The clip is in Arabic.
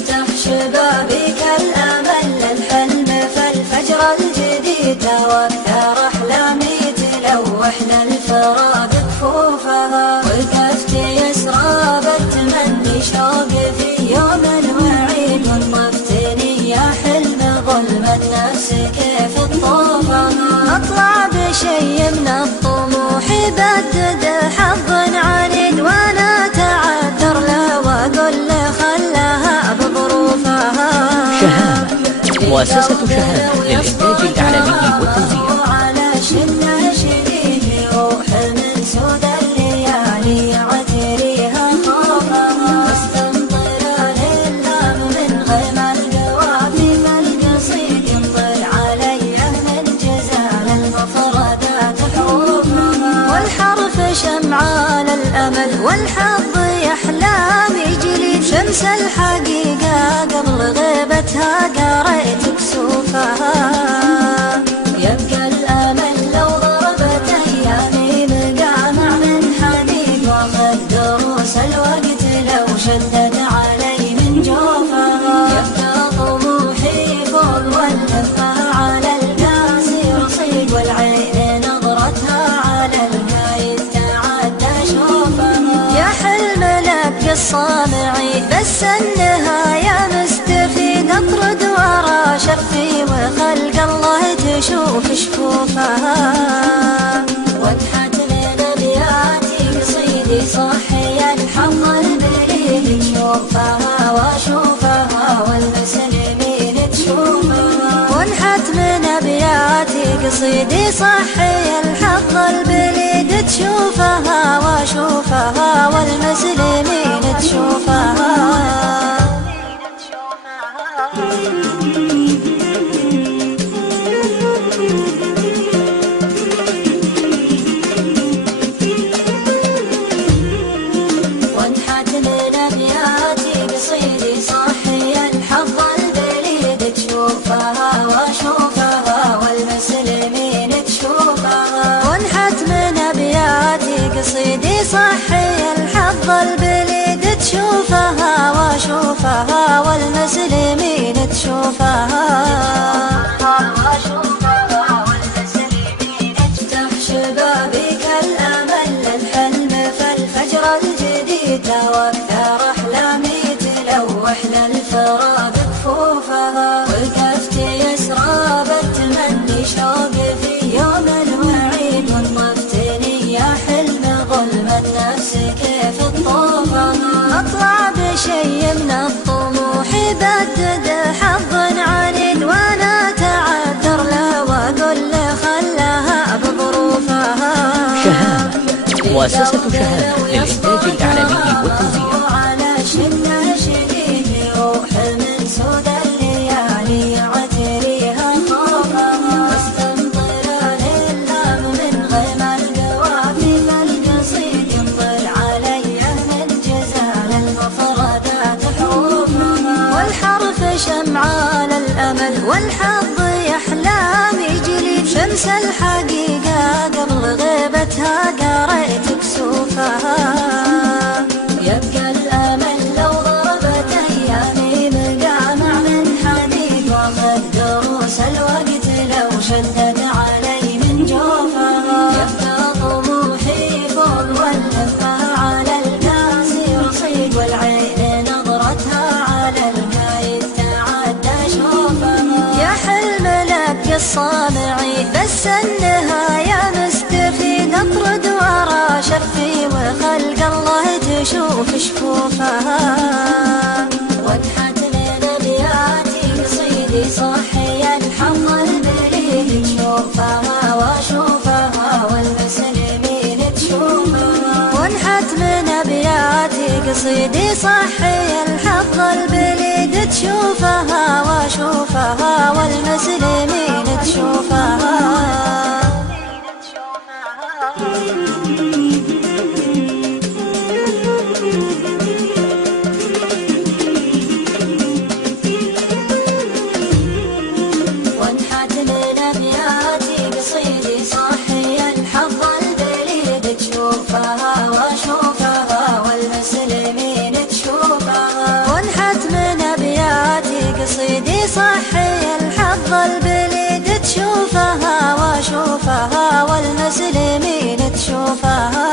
تفتح شبابيك الأمل للحلم فالفجر الجديد وأكثر أحلامي تلوح للفراق كفوفها وقفت يسرى بالتمني شوق في يوم وعيد وطفتني يا حلم ظلمة نفس كيف تطوفها أطلع بشي من الطموح بدد حظ عنيد وأنا تعذر له وأقول له خلاها بظروفها. شهامة مؤسسة شهامة للإنتاج الإعلامي والتوزيع. على شلة شديد روح من سود الليالي عتريها خوفها استمطر الهلام من غيم القوافي فالقصيد يمطر علي من جزال المفردات حروفها والحرف شمعان الأمل والحظ يحلام يجلي شمس الحقيقة قبل غيبتها قريت كسوفها. يبقى الأمل لو ضربت أيامي مقامع من حديد وأخذ دروس الوقت لو شدد علي من جوفها. يبقى طموحي فوق والهفة على القاسي رصيد والعين نظرتها على القايد تعدى شوفها. يا حلم لك الصامعي بس النهاية مستفيد اطرد ورا شفي وخلق الله تشوف شفوفها. وانحت من ابياتي قصيدي صحي الحظ البليد تشوفها واشوفها والمسلمين تشوفها. وانحت من ابياتي قصيدي صحي الحظ البليد تشوفها واشوفها والمسلمين تشوفها. وانحت من ابياتي قصيدي صحي الحظ البليد تشوفها واشوفها والمسلمين تشوفها. وانحت من ابياتي قصيدي صحي الحظ البليد تشوفها واشوفها والمسلمين تشوفها. تفتح شبابيك الأمل للحلم فالفجر الجديد وأكثر أحلامي تلوح للفراق كفوفها وقفت يسرى بالتمني شوق في يوم وعيد وطفتني يا حلم ظلمة نفس كيف تطوفها أطلع بشي من الطموح بدد حظ عنيد وأنا تعذر له وأقول له خلاها بظروفها. شهامة مؤسسة شهامة للإنتاج الإعلامي والتوزيع. على شلة شديد روح من سود الليالي عتريها خوفها استمطر الهلام من غيم القوافي فالقصيد يمطر علي من جزال المفردات حروفها والحرف شمعان الأمل والحظ يحلام يجلي شمس الحقيقة قبل غيبتها قريت كسوفها. يبقى الأمل لو ضربت أيامي مقامع من حديد وأخذ دروس الوقت لو شدد علي من جوفها. يبقى طموحي فوق والهفة على القاسي رصيد والعين نظرتها على القايد تعدى شوفها. يا حلم لك الصامعي بس النهاية مستفيد اطرد ورا شفي وخلق الله تشوف شفوفها. وانحت من ابياتي قصيدي صحي الحظ البليد تشوفها واشوفها والمسلمين تشوفها. وانحت من ابياتي قصيدي صحي الحظ البليد تشوفها واشوفها والمسلمين تشوفها. وانحت من ابياتي قصيدي صحي الحظ البليد تشوفها واشوفها والمسلمين تشوفها. وانحت من ابياتي قصيدي صحي الحظ البليد تشوفها واشوفها